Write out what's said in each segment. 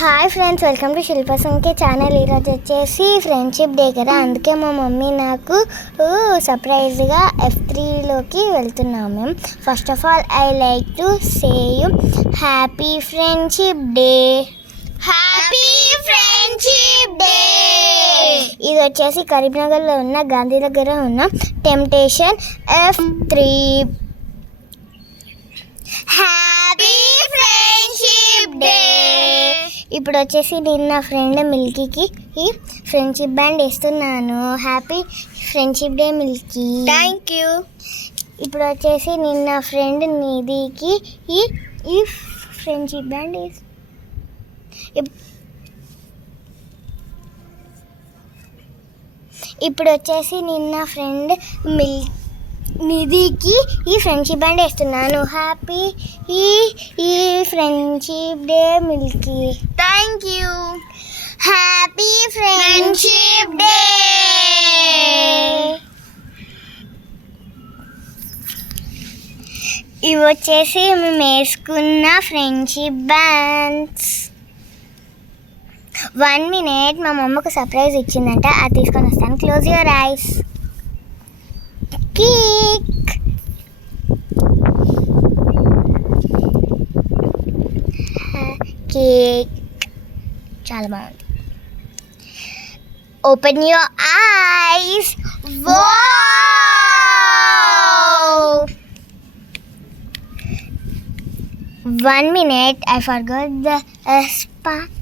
Hi friends, welcome to శిల్ప సంఖ్య channel. ఈరోజు వచ్చేసి ఫ్రెండ్షిప్ డే కదా, అందుకే మా మమ్మీ నాకు సర్ప్రైజ్గా F3లోకి వెళ్తున్నాం మేము. First of all I like to say you happy friendship day. Happy friendship day. ఇది వచ్చేసి కరీంనగర్లో ఉన్న గాంధీ దగ్గర ఉన్న temptation F3. Happy friendship day. ఇప్పుడు వచ్చేసి నేను నా ఫ్రెండ్ మిల్కీకి ఈ ఫ్రెండ్షిప్ బ్యాండ్ వేస్తున్నాను. Happy friendship day Milky. Thank you. ఇప్పుడు వచ్చేసి నేను నా ఫ్రెండ్ నిధికి ఈ ఫ్రెండ్షిప్ బ్యాండ్ ఇప్పుడు వచ్చేసి నేను నా ఫ్రెండ్ నిధికి ఈ ఫ్రెండ్షిప్ బ్యాండ్ వేస్తున్నాను. హ్యాపీ ఈ friendship day Milky. Thank you. Happy friendship day. ఇవి వచ్చేసి మేము వేసుకున్న ఫ్రెండ్షిప్ బ్యాండ్స్. 1 minute, మా మమ్మకు సర్ప్రైజ్ ఇచ్చిందంట, అది తీసుకొని వస్తాను. Close your eyes. Cake. Cake చాలా బాగుంది. Open your eyes. Wow. 1 minute, I forgot the sparkle.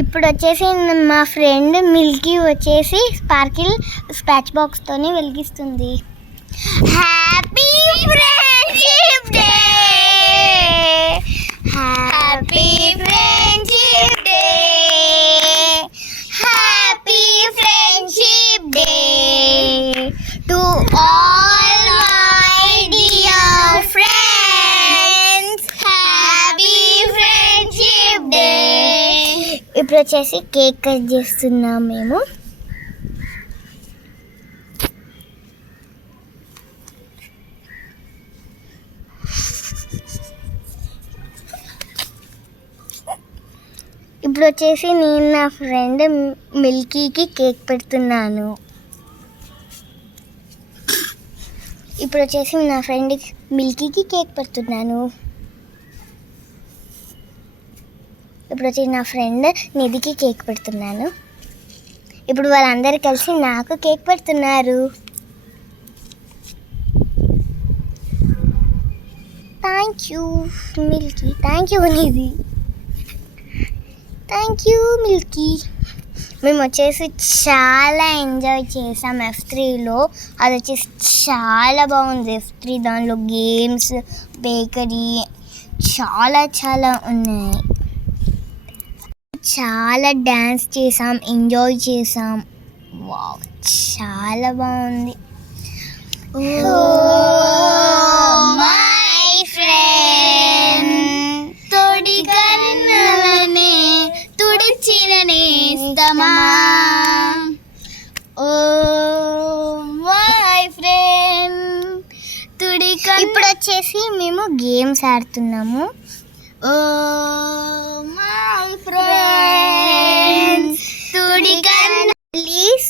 ఇప్పుడు వచ్చేసి మా ఫ్రెండ్ మిల్కీ వచ్చేసి స్పార్కిల్ స్పాచ్ బాక్స్తోని వెలిగిస్తుంది. Happy friendship day. Happy friendship day. Happy friendship day to all my dear friends. Happy friendship day. ఇప్పుడు వచ్చేసి కేక్ కట్ చేస్తున్నాం మేము. ఇప్పుడు వచ్చేసి నేను నా ఫ్రెండ్ మిల్కీకి కేక్ పెడుతున్నాను. ఇప్పుడు వచ్చేసి నా ఫ్రెండ్ మిల్కీకి కేక్ పెడుతున్నాను. ఇప్పుడు వచ్చి నా ఫ్రెండ్ నిధికి కేక్ పెడుతున్నాను. ఇప్పుడు వాళ్ళందరూ కలిసి నాకు కేక్ పెడుతున్నారు. Thank you Milky. Thank you Nidhi. Thank you Milky. మేము వచ్చేసి చాలా ఎంజాయ్ చేసాం F3లో. అది వచ్చేసి చాలా బాగుంది F3. దానిలో గేమ్స్, బేకరీ చాలా ఉన్నాయి. చాలా డ్యాన్స్ చేసాం, ఎంజాయ్ చేసాం. వావ్, చాలా బాగుంది. మై ఫ్రెండ్ తోడి కన్నులనే తుడిచిన నేస్తమా. ఓ మై ఫ్రెండ్ తుడి. ఇప్పుడు వచ్చేసి మేము గేమ్స్ ఆడుతున్నాము. ఓ మై ఫ్రెండ్స్ తుడి కన్ను. ప్లీజ్